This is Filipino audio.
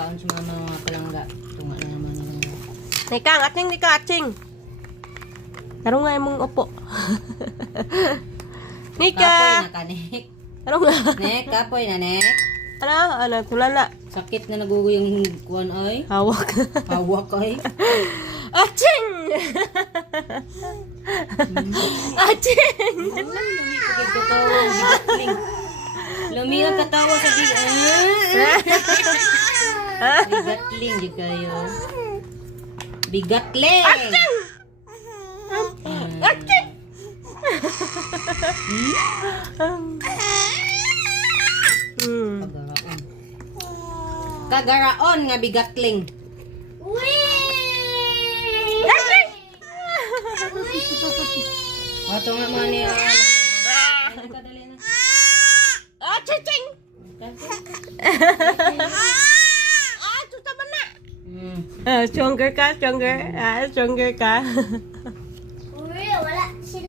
kaon si mama mga palangga. Tunga na naman nila. Nikang, ating. Tarong nga mong upo. Kapoy Nika! na kanek. Tarong nga. Nek, kapoy na nek. Ano, tulala. Sakit na nagugo yung kuwan ay. Hawak. Hawak ay. Aching! Aching! Lumiyag katawa sa bigatling di kayo. Bigatling. Aching! Kagaraon. Kagaraon nga bigatling. Ato nga man niya. Ano ka dali na? Aching! Stronger ka. Stronger ka.